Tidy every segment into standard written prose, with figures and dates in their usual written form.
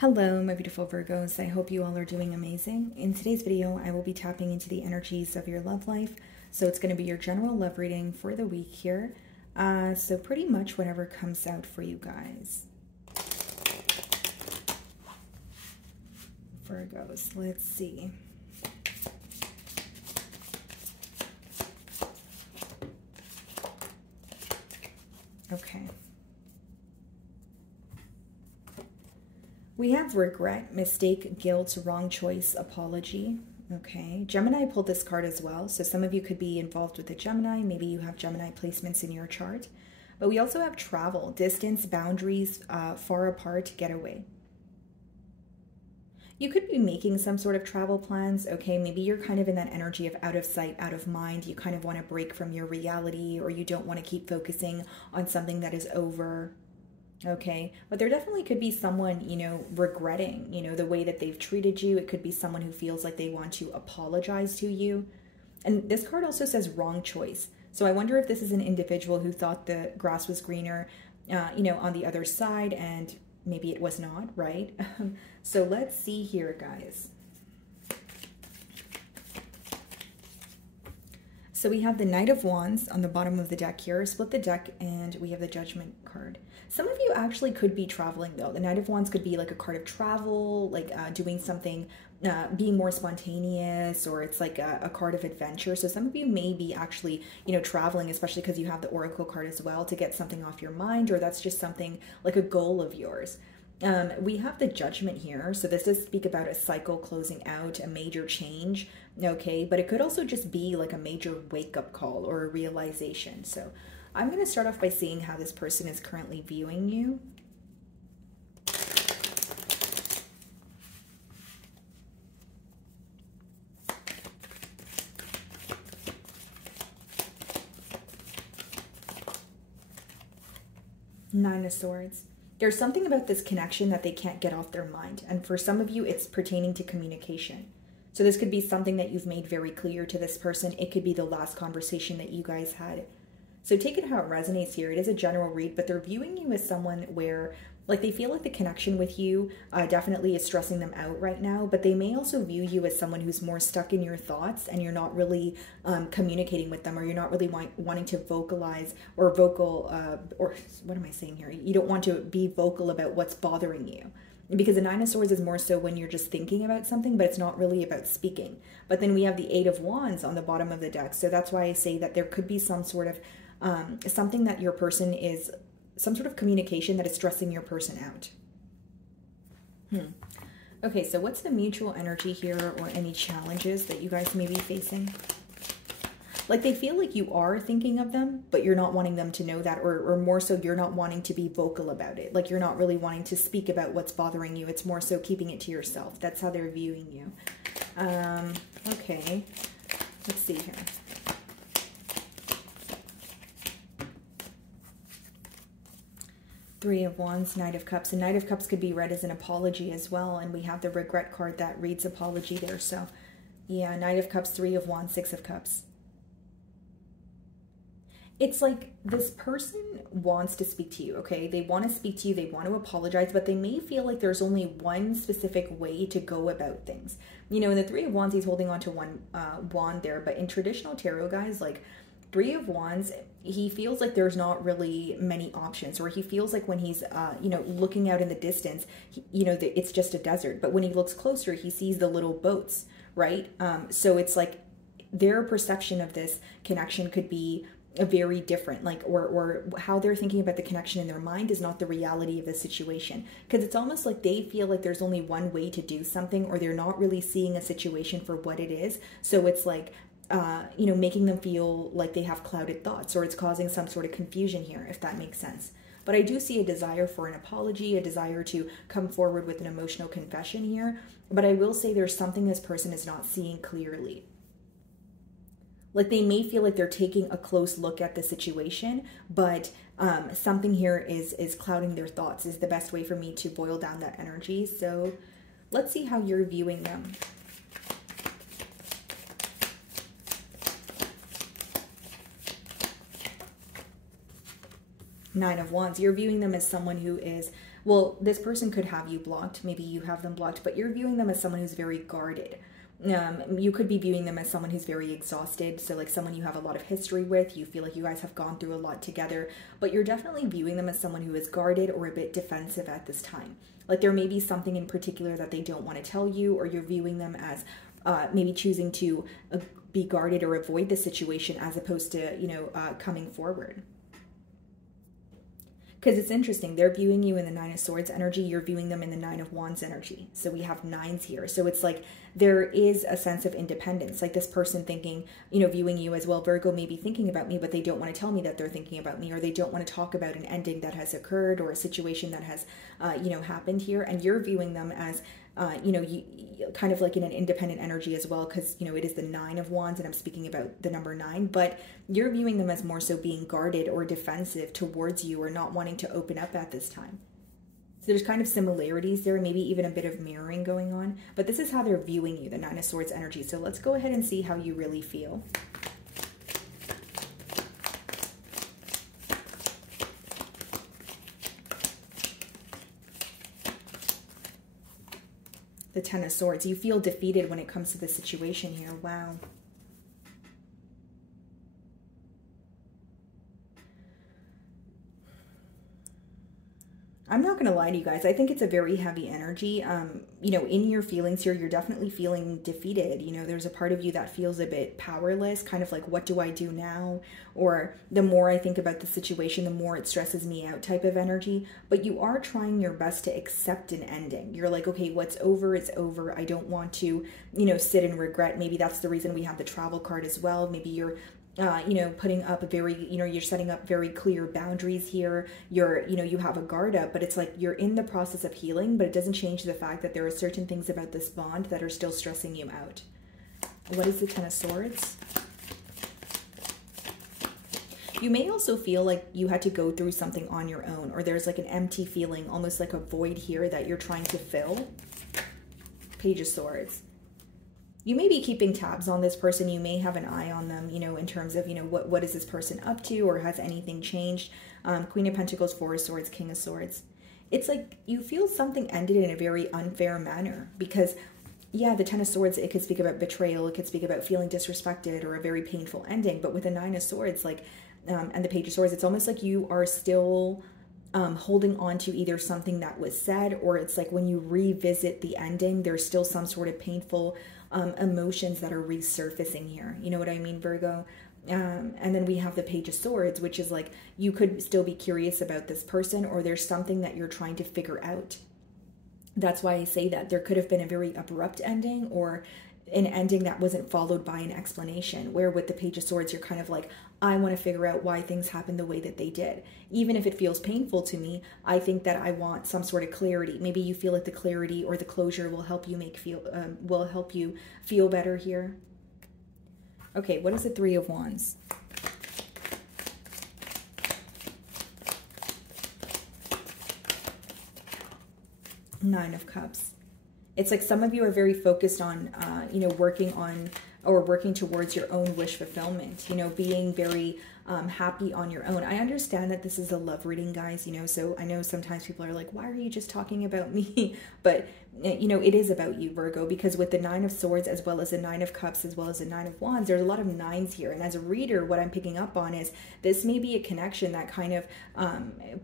Hello, my beautiful Virgos. I hope you all are doing amazing. In today's video, I will be tapping into the energies of your love life. So it's going to be your general love reading for the week here. So pretty much whatever comes out for you guys. Virgos, let's see. Okay. We have regret, mistake, guilt, wrong choice, apology. Okay. Gemini pulled this card as well. So some of you could be involved with a Gemini. Maybe you have Gemini placements in your chart. But we also have travel, distance, boundaries, far apart, getaway. You could be making some sort of travel plans, okay? Maybe you're kind of in that energy of out of sight, out of mind. You kind of want to break from your reality, or you don't want to keep focusing on something that is over. Okay, but there definitely could be someone, regretting, the way that they've treated you. It could be someone who feels like they want to apologize to you. And this card also says wrong choice. So I wonder if this is an individual who thought the grass was greener, on the other side, and maybe it was not, right? So let's see here, guys. So we have the Knight of Wands on the bottom of the deck here. Split the deck and we have the Judgment card. Some of you actually could be traveling though. The Knight of Wands could be like a card of travel, like doing something, being more spontaneous, or it's like a card of adventure. So some of you may be actually, traveling, especially because you have the Oracle card as well, to get something off your mind, or that's just something like a goal of yours. We have the Judgment here. So this does speak about a cycle closing out, a major change, okay? But it could also just be like a major wake-up call or a realization. So I'm going to start off by seeing how this person is currently viewing you. Nine of Swords. There's something about this connection that they can't get off their mind. And for some of you, it's pertaining to communication. So this could be something that you've made very clear to this person. It could be the last conversation that you guys had. So take it how it resonates here. It is a general read, but they're viewing you as someone where, like, they feel like the connection with you definitely is stressing them out right now, but they may also view you as someone who's more stuck in your thoughts, and you're not really communicating with them, or you're not really wanting to vocalize or or what am I saying here? You don't want to be vocal about what's bothering you. Because the Nine of Swords is more so when you're just thinking about something, but it's not really about speaking. But then we have the Eight of Wands on the bottom of the deck. So that's why I say that there could be some sort of something that your person is, some sort of communication that is stressing your person out. Okay, so what's the mutual energy here, or any challenges that you guys may be facing? Like, they feel like you are thinking of them, but you're not wanting them to know that, or more so you're not wanting to be vocal about it. Like, you're not really wanting to speak about what's bothering you. It's more so keeping it to yourself. That's how they're viewing you. Okay, let's see here. Three of Wands, Knight of Cups. And Knight of Cups could be read as an apology as well. And we have the regret card that reads apology there. So, yeah, Knight of Cups, Three of Wands, Six of Cups. It's like this person wants to speak to you, okay? They want to speak to you. They want to apologize, but they may feel like there's only one specific way to go about things. In the Three of Wands, he's holding on to one wand there. But in traditional tarot, guys, like, Three of Wands, he feels like there's not really many options, or he feels like when he's, looking out in the distance, it's just a desert. But when he looks closer, he sees the little boats, right? So it's like their perception of this connection could be very different, like, or how they're thinking about the connection in their mind is not the reality of the situation, because it's almost like they feel like there's only one way to do something, or they're not really seeing a situation for what it is. So it's like, making them feel like they have clouded thoughts, or it's causing some sort of confusion here, if that makes sense. But I do see a desire for an apology, a desire to come forward with an emotional confession here. But I will say there's something this person is not seeing clearly. Like, they may feel like they're taking a close look at the situation, but something here is clouding their thoughts, is the best way for me to boil down that energy. So let's see how you're viewing them. Nine of Wands. You're viewing them as someone who is Well, this person could have you blocked. Maybe you have them blocked, but you're viewing them as someone who's very guarded. You could be viewing them as someone who's very exhausted. So like someone you have a lot of history with, you feel like you guys have gone through a lot together, but you're definitely viewing them as someone who is guarded or a bit defensive at this time. Like there may be something in particular that they don't want to tell you, or you're viewing them as maybe choosing to be guarded or avoid the situation as opposed to, you know, coming forward. Because it's interesting, they're viewing you in the Nine of Swords energy, you're viewing them in the Nine of Wands energy. So we have nines here. So it's like there is a sense of independence. Like this person thinking, you know, viewing you as, well, Virgo may be thinking about me, but they don't want to tell me that they're thinking about me, or they don't want to talk about an ending that has occurred or a situation that has, you know, happened here. And you're viewing them as, you know, you kind of like in an independent energy as well, because, you know, it is the Nine of Wands and I'm speaking about the number 9, but you're viewing them as more so being guarded or defensive towards you, or not wanting to open up at this time. So there's kind of similarities there, maybe even a bit of mirroring going on, but this is how they're viewing you, the Nine of Swords energy. So let's go ahead and see how you really feel. The Ten of Swords. You feel defeated when it comes to the situation here. Wow. I'm not going to lie to you guys. I think it's a very heavy energy. You know, in your feelings here, you're definitely feeling defeated. You know, there's a part of you that feels a bit powerless, kind of like, what do I do now? Or the more I think about the situation, the more it stresses me out type of energy. But you are trying your best to accept an ending. You're like, okay, what's over is over. I don't want to, you know, sit in regret. Maybe that's the reason we have the travel card as well. Maybe you're you know, putting up a very, you know, you're setting up very clear boundaries here. You're, you know, you have a guard up, but it's like you're in the process of healing, but it doesn't change the fact that there are certain things about this bond that are still stressing you out. What is the Ten of Swords? You may also feel like you had to go through something on your own, or there's like an empty feeling, almost like a void here that you're trying to fill. Page of Swords. You may be keeping tabs on this person. You may have an eye on them, you know, in terms of, you know, what is this person up to, or has anything changed? Queen of Pentacles, Four of Swords, King of Swords. It's like you feel something ended in a very unfair manner, because, yeah, the Ten of Swords, it could speak about betrayal. It could speak about feeling disrespected or a very painful ending. But with the Nine of Swords, like, and the Page of Swords, it's almost like you are still holding on to either something that was said, or it's like when you revisit the ending, there's still some sort of painful emotions that are resurfacing here. You know what I mean, Virgo? And then we have the Page of Swords, which is like you could still be curious about this person, or there's something that you're trying to figure out. That's why I say that there could have been a very abrupt ending, or an ending that wasn't followed by an explanation, where with the Page of Swords, you're kind of like, I want to figure out why things happened the way that they did. Even if it feels painful to me, I think that I want some sort of clarity. Maybe you feel like the clarity or the closure will help you feel better here. Okay, what is the Three of Wands? Nine of Cups. It's like some of you are very focused on, you know, working on or working towards your own wish fulfillment, you know, being very happy on your own. I understand that this is a love reading, guys, you know, so I know sometimes people are like, why are you just talking about me? But, you know, it is about you, Virgo, because with the Nine of Swords, as well as the Nine of Cups, as well as the Nine of Wands, there's a lot of nines here. And as a reader, what I'm picking up on is this may be a connection that kind of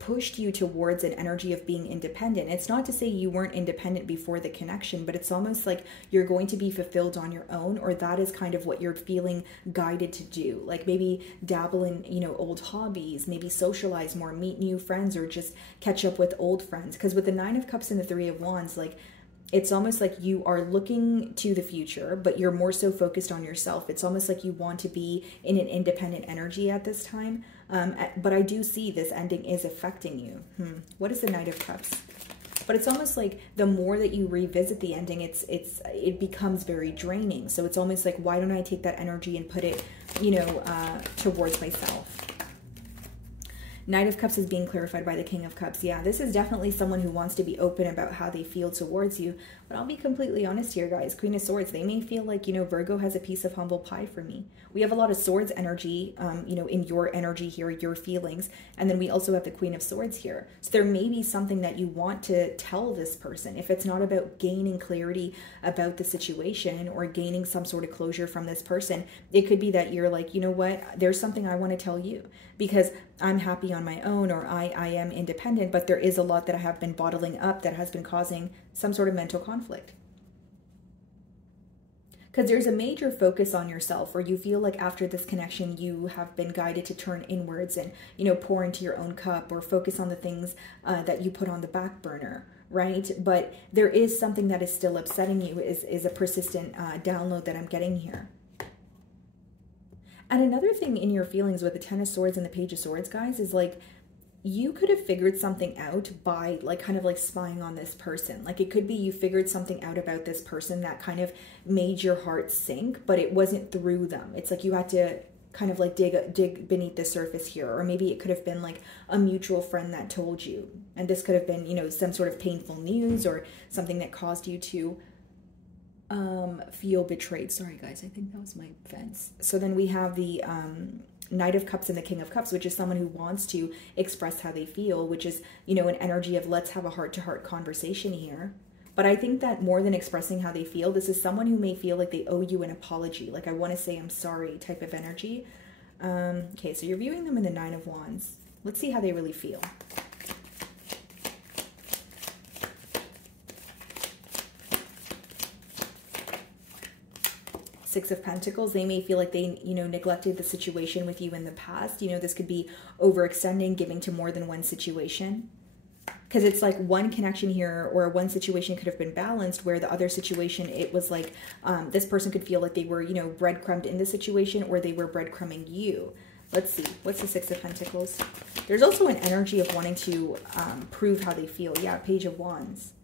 pushed you towards an energy of being independent. It's not to say you weren't independent before the connection, but it's almost like you're going to be fulfilled on your own, or that is kind of what you're feeling guided to do. Like maybe dabble in, you know, old hobbies, maybe socialize more, meet new friends, or just catch up with old friends. Because with the Nine of Cups and the Three of Wands, like, it's almost like you are looking to the future, but you're more so focused on yourself. It's almost like you want to be in an independent energy at this time. But I do see this ending is affecting you. What is the Knight of Cups? But it's almost like the more that you revisit the ending, it becomes very draining. So it's almost like, why don't I take that energy and put it, you know, towards myself? Knight of Cups is being clarified by the King of Cups. Yeah, this is definitely someone who wants to be open about how they feel towards you. But I'll be completely honest here, guys. Queen of Swords, they may feel like, you know, Virgo has a piece of humble pie for me. We have a lot of Swords energy, you know, in your energy here, your feelings. And then we also have the Queen of Swords here. So there may be something that you want to tell this person. If it's not about gaining clarity about the situation or gaining some sort of closure from this person, it could be that you're like, you know what, there's something I want to tell you because I'm happy on my own, or I am independent, but there is a lot that I have been bottling up that has been causing some sort of mental conflict. Because there's a major focus on yourself, or you feel like after this connection, you have been guided to turn inwards and, you know, pour into your own cup or focus on the things that you put on the back burner, right? But there is something that is still upsetting you, is a persistent download that I'm getting here. And another thing in your feelings with the Ten of Swords and the Page of Swords, guys, is like, you could have figured something out by like kind of like spying on this person. Like it could be you figured something out about this person that kind of made your heart sink, but it wasn't through them. It's like you had to kind of like dig beneath the surface here. Or maybe it could have been like a mutual friend that told you. And this could have been, you know, some sort of painful news or something that caused you to feel betrayed. Sorry guys, I think that was my fence. So then we have the Knight of Cups and the King of Cups, which is someone who wants to express how they feel, which is, you know, an energy of let's have a heart-to-heart conversation here. But I think that more than expressing how they feel, this is someone who may feel like they owe you an apology, like I want to say I'm sorry type of energy. Okay, so you're viewing them in the Nine of Wands. Let's see how they really feel. Six of Pentacles, they may feel like they, you know, neglected the situation with you in the past. You know, this could be overextending, giving to more than one situation. Because it's like one connection here or one situation could have been balanced, where the other situation, it was like this person could feel like they were, you know, breadcrumbed in the situation, or they were breadcrumbing you. Let's see. What's the Six of Pentacles? There's also an energy of wanting to prove how they feel. Yeah, Page of Wands.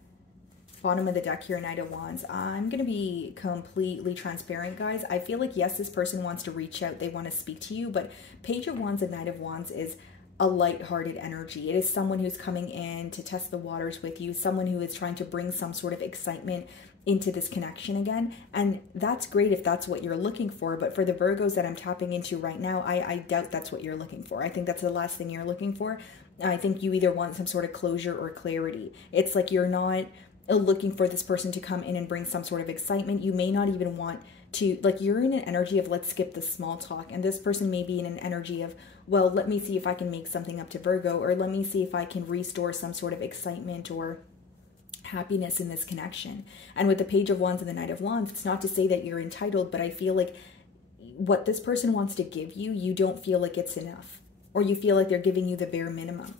Bottom of the deck here, Knight of Wands. I'm going to be completely transparent, guys. I feel like, yes, this person wants to reach out. They want to speak to you. But Page of Wands and Knight of Wands is a light-hearted energy. It is someone who's coming in to test the waters with you. Someone who is trying to bring some sort of excitement into this connection again. And that's great if that's what you're looking for. But for the Virgos that I'm tapping into right now, I doubt that's what you're looking for. I think that's the last thing you're looking for. I think you either want some sort of closure or clarity. It's like you're not looking for this person to come in and bring some sort of excitement. You may not even want to, like, you're in an energy of let's skip the small talk, and this person may be in an energy of, well, let me see if I can make something up to Virgo, or let me see if I can restore some sort of excitement or happiness in this connection. And with the Page of Wands and the Knight of Wands, it's not to say that you're entitled, but I feel like what this person wants to give you, you don't feel like it's enough, or you feel like they're giving you the bare minimum.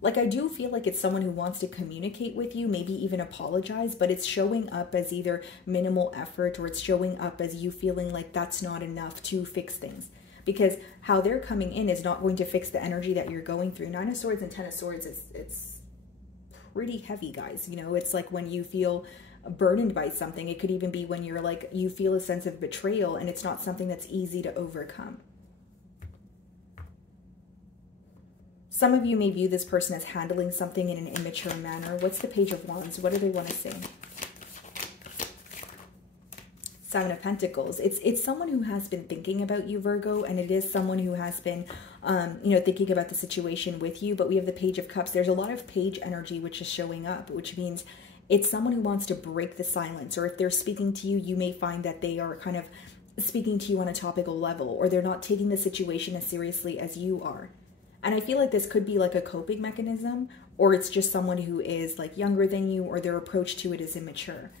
Like, I do feel like it's someone who wants to communicate with you, maybe even apologize, but it's showing up as either minimal effort, or it's showing up as you feeling like that's not enough to fix things. Because how they're coming in is not going to fix the energy that you're going through. Nine of Swords and Ten of Swords, it's pretty heavy, guys. You know, it's like when you feel burdened by something. It could even be when you're like, you feel a sense of betrayal, and it's not something that's easy to overcome. Some of you may view this person as handling something in an immature manner. What's the Page of Wands? What do they want to say? Seven of Pentacles. It's someone who has been thinking about you, Virgo, and it is someone who has been, you know, thinking about the situation with you. But we have the Page of Cups. There's a lot of page energy which is showing up, which means it's someone who wants to break the silence. Or if they're speaking to you, you may find that they are kind of speaking to you on a topical level, or they're not taking the situation as seriously as you are. And I feel like this could be like a coping mechanism, or it's just someone who is like younger than you, or their approach to it is immature.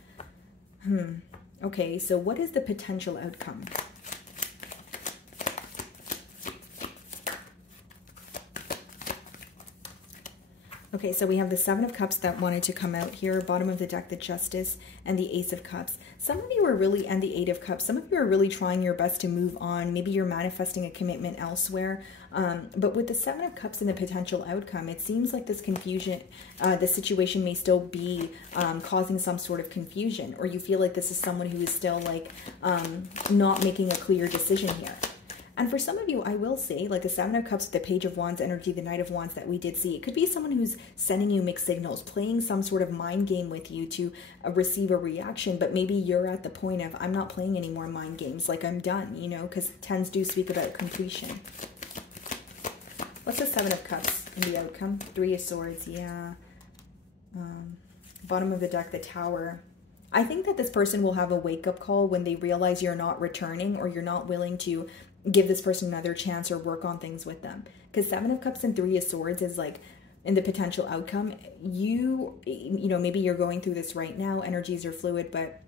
Okay, so what is the potential outcome? Okay, so we have the Seven of Cups that wanted to come out here, bottom of the deck, the Justice, and the Ace of Cups. Some of you are really, and the Eight of Cups, some of you are really trying your best to move on. Maybe you're manifesting a commitment elsewhere. But with the Seven of Cups and the potential outcome, it seems like this confusion, the situation may still be causing some sort of confusion, or you feel like this is someone who is still like not making a clear decision here. And for some of you, I will say, like the Seven of Cups, the Page of Wands energy, the Knight of Wands that we did see, it could be someone who's sending you mixed signals, playing some sort of mind game with you to receive a reaction. But maybe you're at the point of, I'm not playing any more mind games, like I'm done, you know, because tens do speak about completion. What's the Seven of Cups in the outcome? Three of Swords, yeah. Bottom of the deck, the Tower. I think that this person will have a wake-up call when they realize you're not returning or you're not willing to give this person another chance or work on things with them. Because Seven of Cups and Three of Swords is like, in the potential outcome, you know, maybe you're going through this right now, energies are fluid, but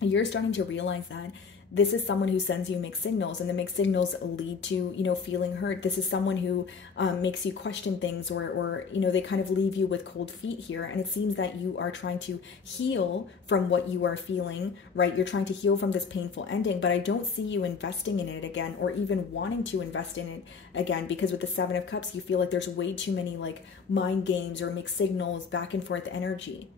you're starting to realize that this is someone who sends you mixed signals, and the mixed signals lead to, you know, feeling hurt. This is someone who makes you question things, or, you know, they kind of leave you with cold feet here. And it seems that you are trying to heal from what you are feeling, right? You're trying to heal from this painful ending, but I don't see you investing in it again, or even wanting to invest in it again, because with the Seven of Cups, you feel like there's way too many like mind games or mixed signals, back and forth energy.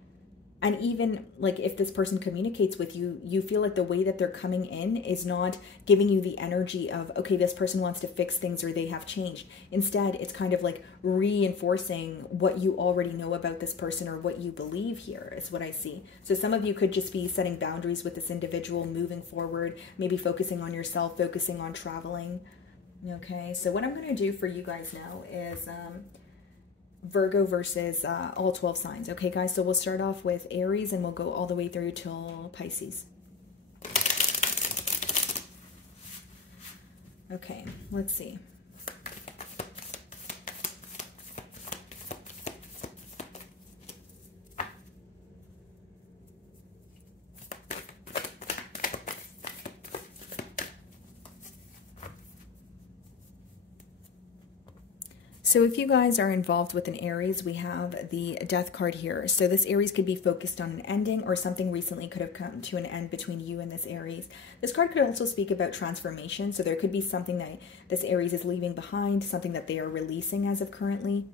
And even like if this person communicates with you, you feel like the way that they're coming in is not giving you the energy of, okay, this person wants to fix things or they have changed. Instead, it's kind of like reinforcing what you already know about this person or what you believe here is what I see. So some of you could just be setting boundaries with this individual, moving forward, maybe focusing on yourself, focusing on traveling. Okay, so what I'm going to do for you guys now is Virgo versus all 12 signs. Okay, guys, so we'll start off with Aries and we'll go all the way through till Pisces. Okay, let's see. So if you guys are involved with an Aries, we have the Death card here. So this Aries could be focused on an ending, or something recently could have come to an end between you and this Aries. This card could also speak about transformation. So there could be something that this Aries is leaving behind, something that they are releasing as of currently.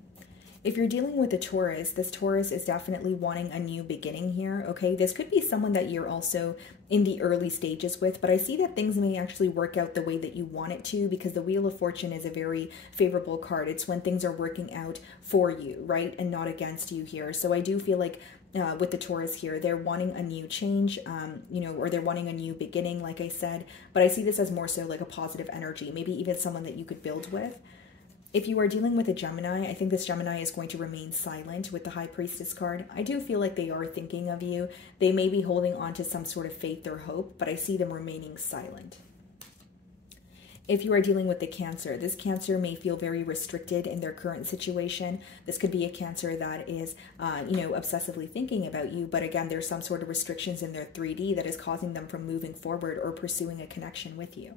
If you're dealing with a Taurus, this Taurus is definitely wanting a new beginning here, okay? This could be someone that you're also in the early stages with, but I see that things may actually work out the way that you want it to, because the Wheel of Fortune is a very favorable card. It's when things are working out for you, right? And not against you here. So I do feel like with the Taurus here, they're wanting a new change, you know, or they're wanting a new beginning, like I said, but I see this as more so like a positive energy, maybe even someone that you could build with. If you are dealing with a Gemini, I think this Gemini is going to remain silent with the High Priestess card. I do feel like they are thinking of you. They may be holding on to some sort of faith or hope, but I see them remaining silent. If you are dealing with the Cancer, this Cancer may feel very restricted in their current situation. This could be a Cancer that is, you know, obsessively thinking about you, but again, there's some sort of restrictions in their 3D that is causing them from moving forward or pursuing a connection with you.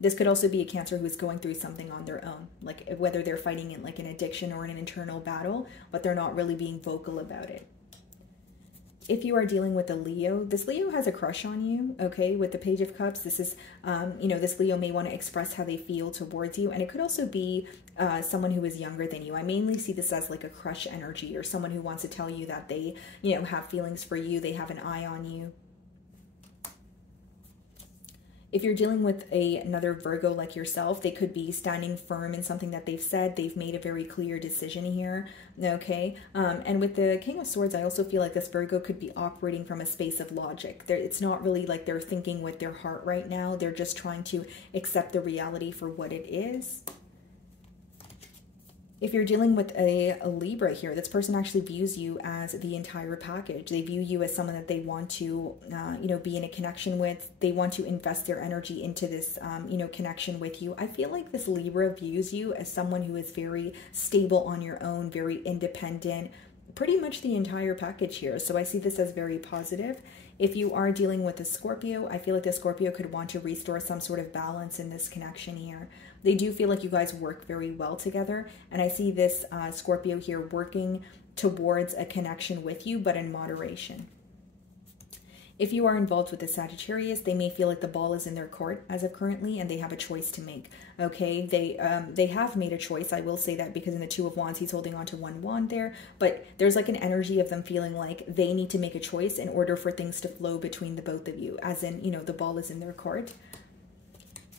This could also be a Cancer who is going through something on their own, like whether they're fighting in like an addiction or in an internal battle, but they're not really being vocal about it. If you are dealing with a Leo, this Leo has a crush on you, okay? With the Page of Cups, this is, you know, this Leo may want to express how they feel towards you, and it could also be someone who is younger than you. I mainly see this as like a crush energy, or someone who wants to tell you that they, you know, have feelings for you, they have an eye on you. If you're dealing with another Virgo like yourself, they could be standing firm in something that they've said. They've made a very clear decision here, okay? And with the King of Swords, I also feel like this Virgo could be operating from a space of logic. It's not really like they're thinking with their heart right now. They're just trying to accept the reality for what it is. If you're dealing with a Libra here, this person actually views you as the entire package. They view you as someone that they want to, you know, be in a connection with. They want to invest their energy into this, you know, connection with you. I feel like this Libra views you as someone who is very stable on your own, very independent, pretty much the entire package here. So I see this as very positive. If you are dealing with a Scorpio, I feel like the Scorpio could want to restore some sort of balance in this connection here. They do feel like you guys work very well together. And I see this Scorpio here working towards a connection with you, but in moderation. If you are involved with the Sagittarius, they may feel like the ball is in their court as of currently, and they have a choice to make. Okay, they have made a choice. I will say that, because in the Two of Wands, he's holding on to one wand there, but there's like an energy of them feeling like they need to make a choice in order for things to flow between the both of you, as in, you know, the ball is in their court.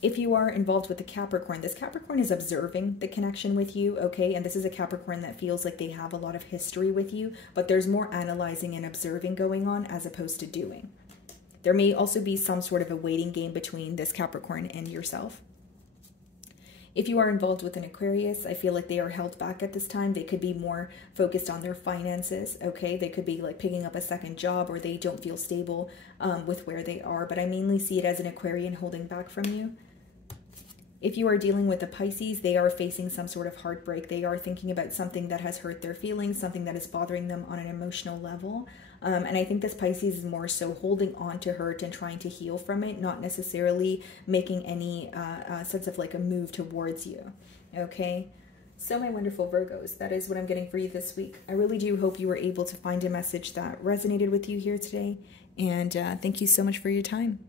If you are involved with the Capricorn, this Capricorn is observing the connection with you, okay? And this is a Capricorn that feels like they have a lot of history with you, but there's more analyzing and observing going on as opposed to doing. There may also be some sort of a waiting game between this Capricorn and yourself. If you are involved with an Aquarius, I feel like they are held back at this time. They could be more focused on their finances, okay? They could be like picking up a second job, or they don't feel stable with where they are. But I mainly see it as an Aquarian holding back from you. If you are dealing with a Pisces, they are facing some sort of heartbreak. They are thinking about something that has hurt their feelings, something that is bothering them on an emotional level. And I think this Pisces is more so holding on to hurt and trying to heal from it, not necessarily making any sense of like a move towards you, okay? So my wonderful Virgos, that is what I'm getting for you this week. I really do hope you were able to find a message that resonated with you here today. And thank you so much for your time.